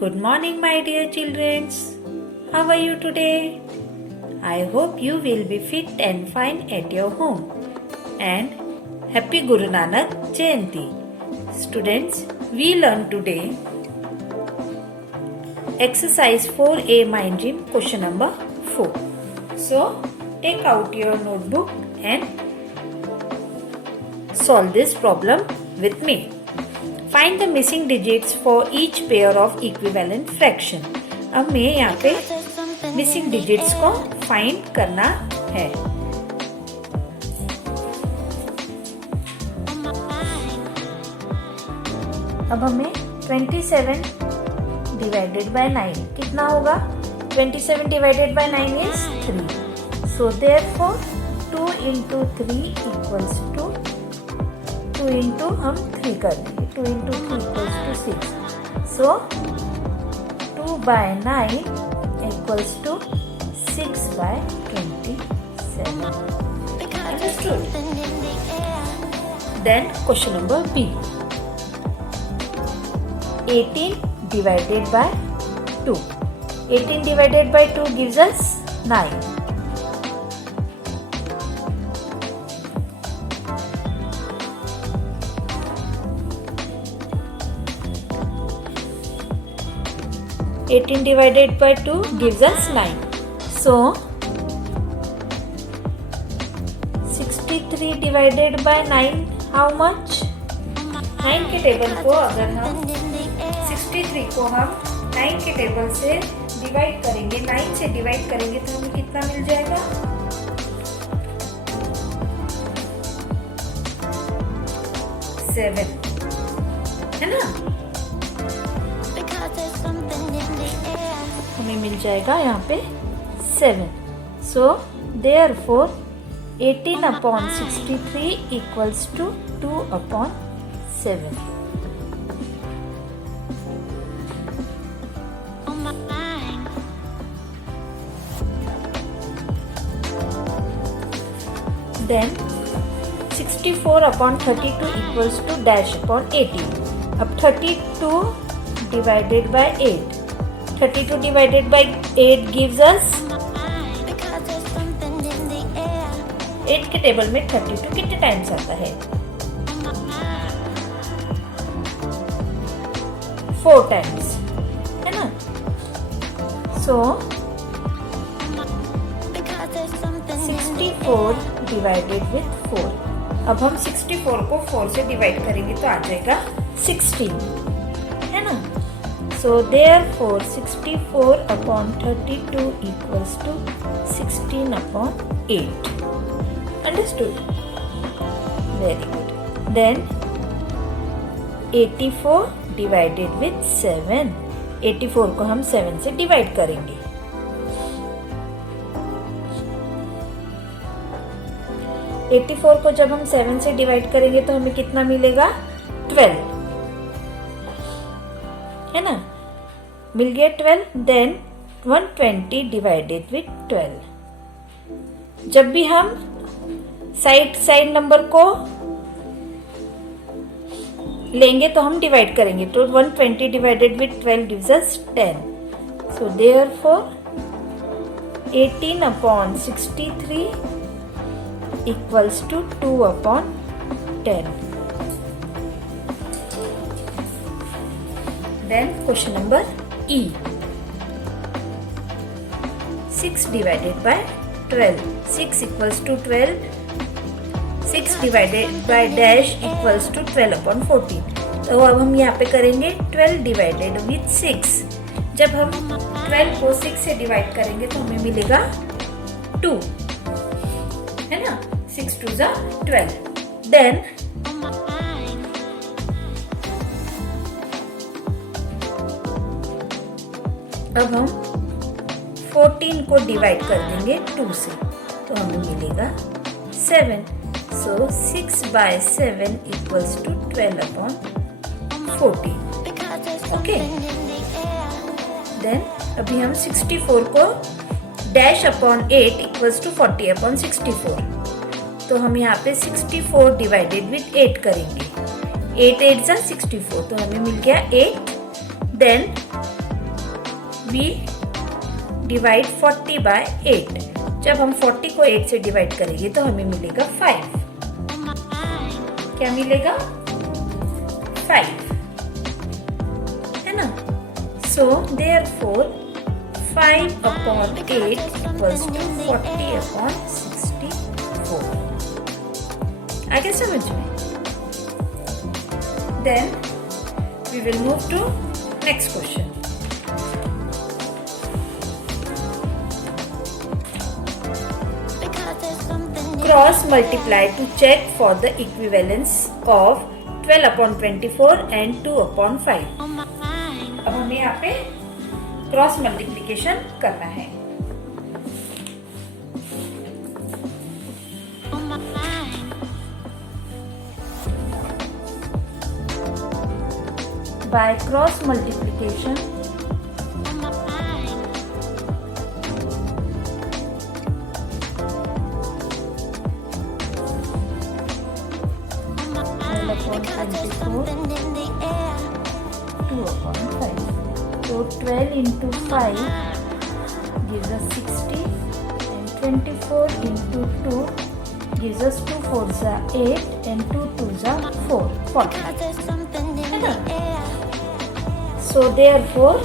Good morning, my dear children. How are you today? I hope you will be fit and fine at your home. And Happy Guru Nanak Jayanti. Students, we learn today exercise 4A mind gym question number 4. So, take out your notebook and solve this problem with me. Find the missing digits for each pair of equivalent fraction. अब हमें यहाँ पे missing digits को find करना है. अब हमें 27 divided by 9 कितना होगा? 27 divided by 9 is 3. So therefore 2 into 3 equals to 2 into हम 3 कर देंगे. 2 into 3 equals to 6. So 2 by 9 equals to 6 by 27. Understood? Then question number B. 18 divided by 2. 18 divided by 2 gives us 9. 18 divided by 2 gives us 9. So 63 divided by 9 how much? 9 के table को अगर हम 63 को हम 9 के टेबल से डिवाइड करेंगे, 9 से डिवाइड करेंगे तो हमें कितना मिल जाएगा? 7 है ना? हमें मिल जाएगा यहाँ पे 7. सो therefore 18 upon 63 equals to 2 upon 7. Then 64 upon 32 equals to dash upon 18. अब 32 divided by 8. 32 divided by 8 gives us 8 के टेबल में 32 कितने टाइम्स आता है? 4 टाइम्स है ना? सो 64 डिवाइडेड विथ 4. अब हम 64 को 4 से डिवाइड करेंगे तो आ जाएगा 16 है ना? So therefore 64 upon 32 equals to 16 upon 8. Understood? Very good. Then 84 divided with 7. 84 को हम 7 से डिवाइड करेंगे. 84 को जब हम 7 से डिवाइड करेंगे तो हमें कितना मिलेगा? 12 है ना? मिल गया 12. Then 120 divided with 12. जब भी हम साइड नंबर को लेंगे तो हम डिवाइड करेंगे तो 120 divided with 12 gives us 10. So therefore 18 upon 63 equals to 2 upon 10. Then question number E. 6 divided by 12. 6 equals to 12. 6 divided by dash equals to 12 upon 14. तो अब हम यहाँ पे करेंगे 12 divided with 6. जब हम 12 को 6 से डिवाइड करेंगे तो हमें मिलेगा 2 है ना? 6 2 is 12. Then अब हम 14 को डिवाइड कर देंगे 2 से तो हमें मिलेगा 7. सो 6 by 7 equals to 12 upon 14. Okay. Then अभी हम 64 को dash upon 8 equals to 40 upon 64. तो हम यहाँ पे 64 डिवाइडेड विथ 8 करेंगे. 8 8 जा 64 तो हमें मिल गया 8. Then we divide 40 by 8. जब हम 40 को 8 से डिवाइड करेंगे तो हमें मिलेगा 5. क्या मिलेगा? 5, है ना? So therefore 5 upon 8 equals to 40 upon 64. आगे समझ में? Then we will move to next question. Cross multiply to check for the equivalence of 12 upon 24 and 2 upon 5. अब हमें यहाँ पे क्रॉस मल्टीप्लिकेशन करना है. By cross multiplication, upon 24, 2 upon 5. So 12 into 5 gives us 60 and 24 into 2 gives us 2 4s are 8 and 2 2s are 4, 40. So therefore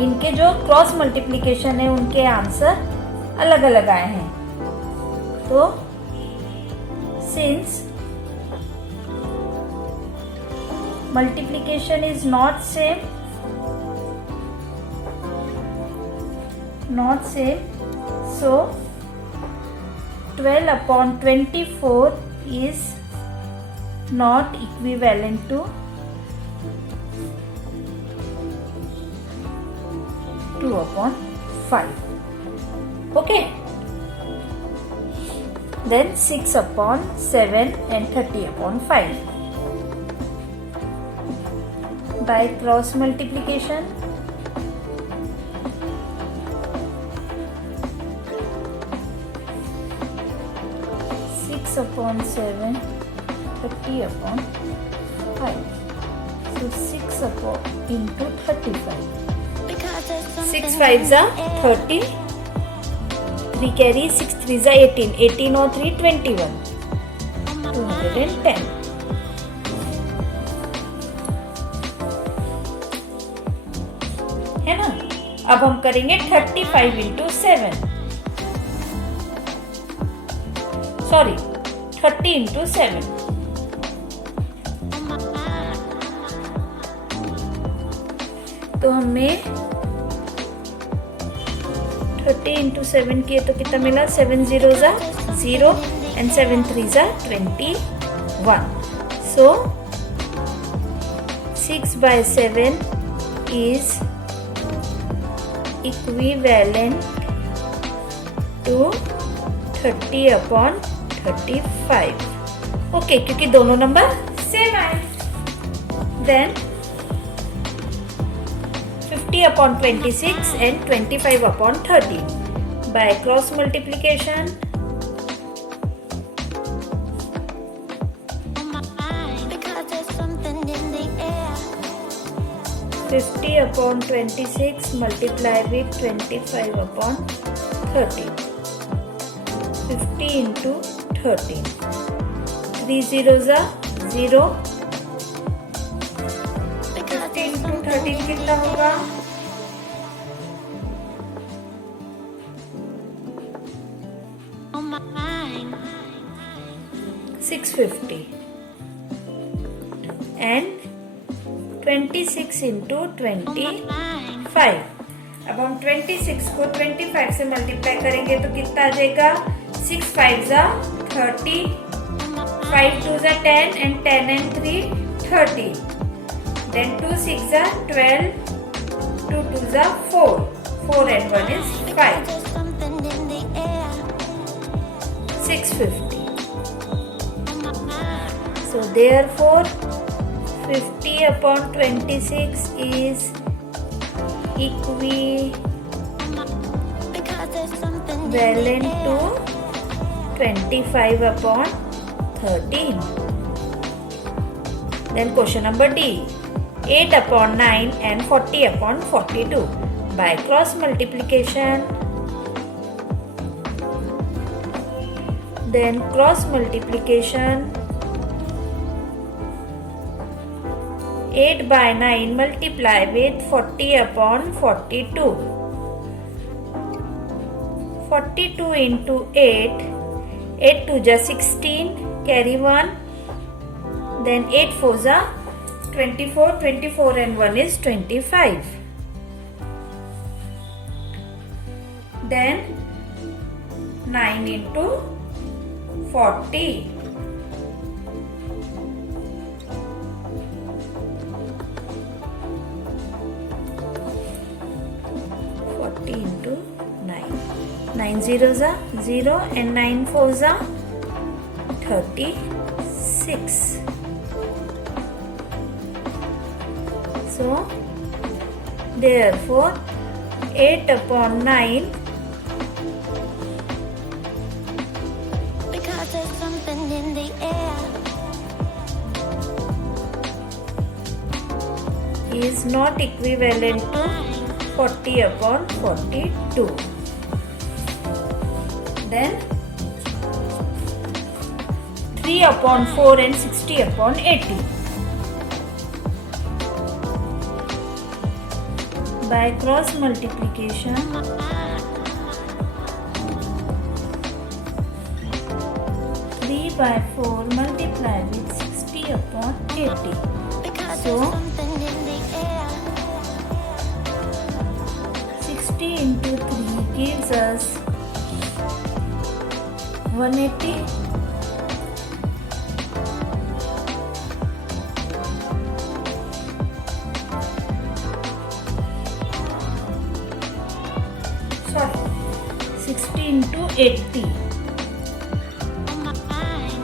इनके जो cross multiplication है उनके आंसर अलग अलग आए हैं. तो since multiplication is not same, so 12 upon 24 is not equivalent to 2 upon 5. Okay. Then 6 upon 7 and 30 upon 5. By cross multiplication, 6 upon 7, 30 upon 5. So 6 upon into 35. 6 5s are 30, 3 carry, 6 3s are 18, 18 or 3 21, 210. है ना? अब हम करेंगे 35 into 7, sorry 30 into 7. तो हमें 30 into 7 किए तो कितना मिला? 7 zeros are 0 and 7 3s are 21. So 6 by 7 is equivalent to 30 upon 35. Okay, क्योंकि दोनों नंबर सेम आए. Then 50 upon 26 and 25 upon 30. By cross multiplication, 50 upon 26 multiply with 25 upon 30. 50 into 13. 3 zeros are 0. 50 into 13 कितना होगा? 650. And 26 into 25. अब हम 26 को 25 से multiply करेंगे तो कितना आ जाएगा? 6 5s are 30, 5 2s are 10 and 10 and 3 30. Then 2 6s are 12, 2 2s are 4, 4 and 1 is 5. 650. So therefore 50 upon 26 is equivalent Valen to 25 upon 13. Then question number D. 8 upon 9 and 40 upon 42. By cross multiplication. Then cross multiplication. 8 by 9 multiply with 40 upon 42. 42 into 8. 8 2 ja 16. Carry 1. Then 8 4 ja 24. 24 and 1 is 25. Then 9 into 40. 40 into 9. 9 zeros are 0 and 9 fours are 36. So, therefore, 8 upon 9 because there's something in the air. is not equivalent to 40 upon 42. Then 3 upon 4 and 60 upon 80. By cross multiplication, 3 by 4 multiply with 60 upon 80. Because So, there's something in the air. 60 into 3 gives us 180. Sorry, 60 into 80. On my mind.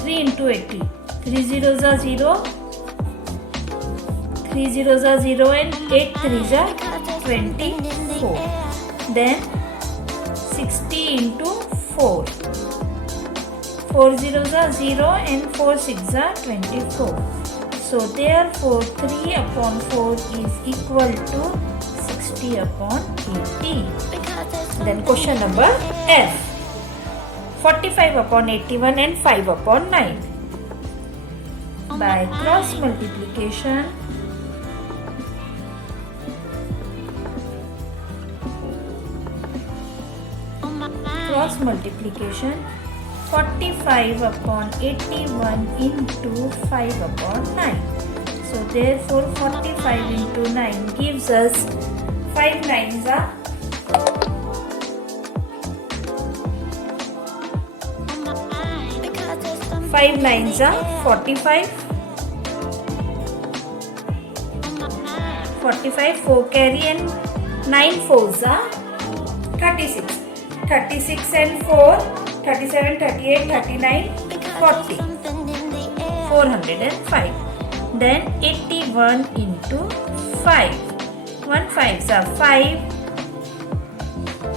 3 into 80. 3 zeros are 0. 3 zeros are 0 and 8 threes are 24. Then 60 into 4. 4 zeros are 0 and 4 sixes are 24. So therefore 3 upon 4 is equal to 60 upon 80. Then question number F. 45 upon 81 and 5 upon 9. By cross multiplication, cross multiplication, 45 upon 81 into 5 upon 9. So therefore 45 into 9 gives us 5 nines are 5 nines are 45. 45 4 carry and 9 fours are 36. 36 and 4 37 38 39 40. 405. Then 81 into 5. 1 5s are 5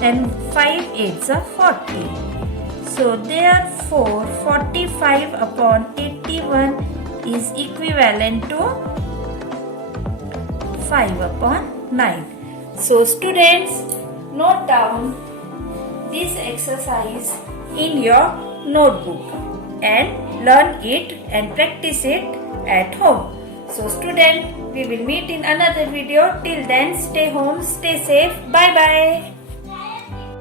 and 5 8s are 40. So therefore 45 upon 81 is equivalent to 5 upon 9. So students, note down this exercise in your notebook and learn it and practice it at home. So student, we will meet in another video. Till then, stay home, stay safe. Bye bye.